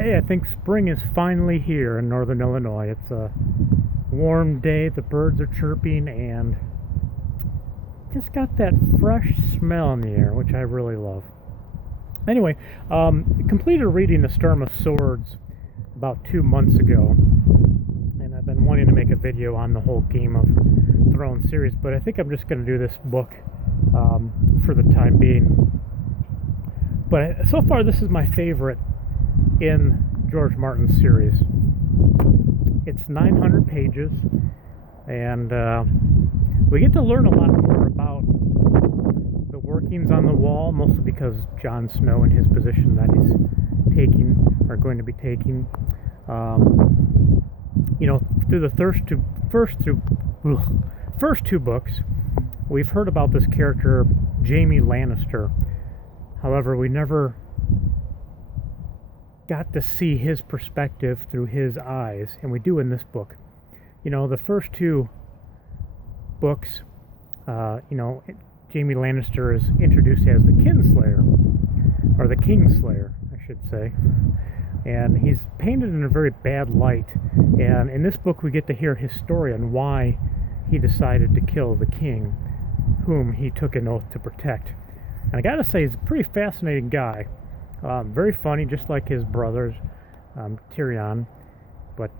Hey, I think spring is finally here in northern Illinois. It's a warm day, the birds are chirping, and just got that fresh smell in the air, which I really love. Anyway, completed reading The Storm of Swords about 2 months ago, and I've been wanting to make a video on the whole Game of Thrones series, but I think I'm just going to do this book for the time being. But so far, this is my favorite in George Martin's series. It's 900 pages, and we get to learn a lot more about the workings on the wall, mostly because Jon Snow and his position that he's going to be taking. Through the first two books, we've heard about this character, Jaime Lannister. However, we never got to see his perspective through his eyes, and we do in this book. The first two books, Jaime Lannister is introduced as the Kinslayer, or the Kingslayer, I should say, and he's painted in a very bad light. And in this book, we get to hear his story on why he decided to kill the king, whom he took an oath to protect. And I gotta say, he's a pretty fascinating guy. Very funny, just like his brothers, Tyrion. But,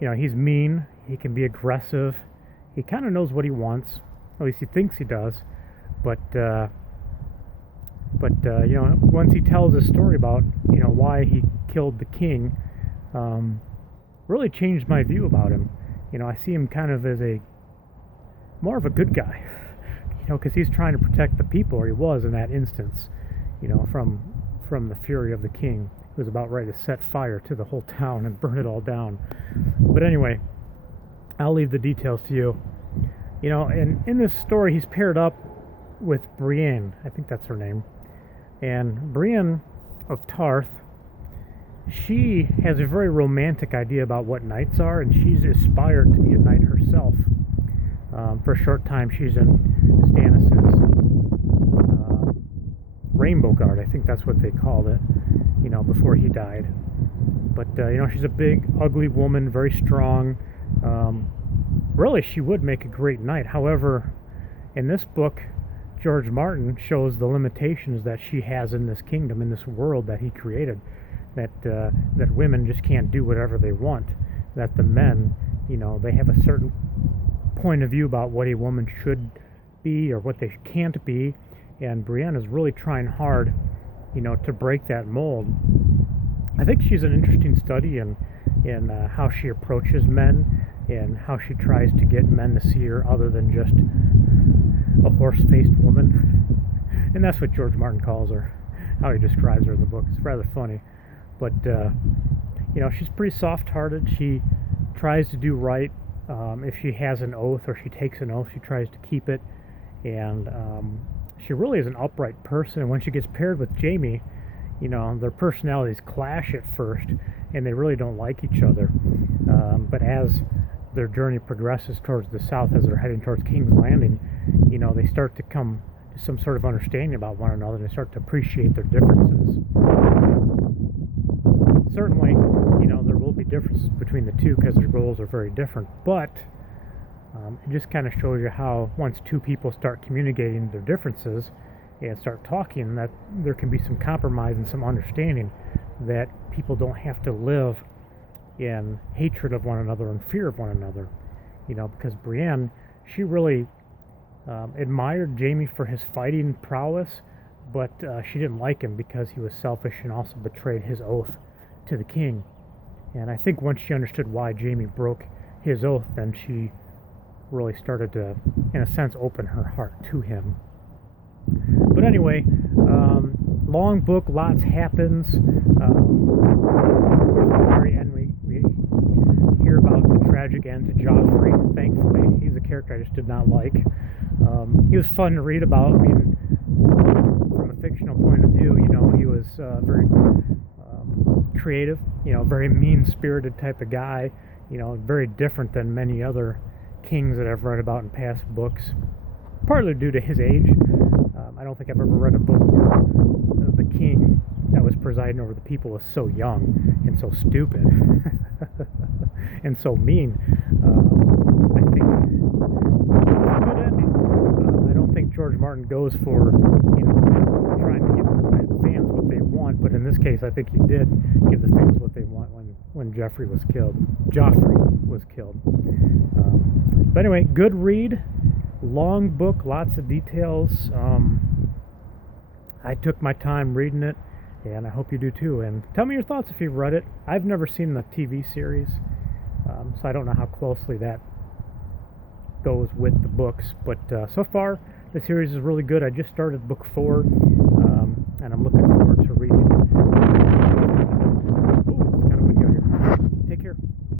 he's mean. He can be aggressive. He kind of knows what he wants. At least he thinks he does. But once he tells his story about, why he killed the king, really changed my view about him. I see him kind of as more of a good guy, because he's trying to protect the people, or he was in that instance, from the fury of the king, who was about ready to set fire to the whole town and burn it all down. But anyway, I'll leave the details to you. And in this story, he's paired up with Brienne, I think that's her name. And Brienne of Tarth, she has a very romantic idea about what knights are, and she's aspired to be a knight herself. For a short time, she's in Stannis's Rainbow Guard, I think that's what they called it, before he died. But, she's a big, ugly woman, very strong. Really, she would make a great knight. However, in this book, George Martin shows the limitations that she has in this kingdom, in this world that he created, that women just can't do whatever they want, that the men, they have a certain point of view about what a woman should be or what they can't be, and Brienne is really trying hard, to break that mold. I think she's an interesting study in how she approaches men and how she tries to get men to see her other than just a horse-faced woman. And that's what George Martin calls her, how he describes her in the book. It's rather funny. But, she's pretty soft-hearted. She tries to do right. If she has an oath or she takes an oath, she tries to keep it. And she really is an upright person. And when she gets paired with Jaime, their personalities clash at first, and they really don't like each other. But as their journey progresses towards the south, as they're heading towards King's Landing, they start to come to some sort of understanding about one another, and they start to appreciate their differences. Certainly, there will be differences between the two because their goals are very different, but it just kind of shows you how once two people start communicating their differences and start talking, that there can be some compromise and some understanding, that people don't have to live in hatred of one another and fear of one another. Because Brienne, she really admired Jaime for his fighting prowess, but she didn't like him because he was selfish and also betrayed his oath to the king. And I think once she understood why Jaime broke his oath, then she really started to, in a sense, open her heart to him. But anyway, long book, lots happens. Of course, at the very end, we hear about the tragic end to Joffrey. Thankfully, he's a character I just did not like. He was fun to read about. I mean, from a fictional point of view, he was very creative, very mean-spirited type of guy, very different than many other kings that I've read about in past books, partly due to his age. I don't think I've ever read a book where the king that was presiding over the people is so young and so stupid and so mean. I think it's a good ending. I don't think George Martin goes for, trying to give the fans what they want, but in this case, I think he did give the fans what they want when Joffrey was killed. But anyway, good read, long book, lots of details. I took my time reading it, and I hope you do too. And tell me your thoughts if you've read it. I've never seen the TV series, so I don't know how closely that goes with the books. But so far, the series is really good. I just started book 4, and I'm looking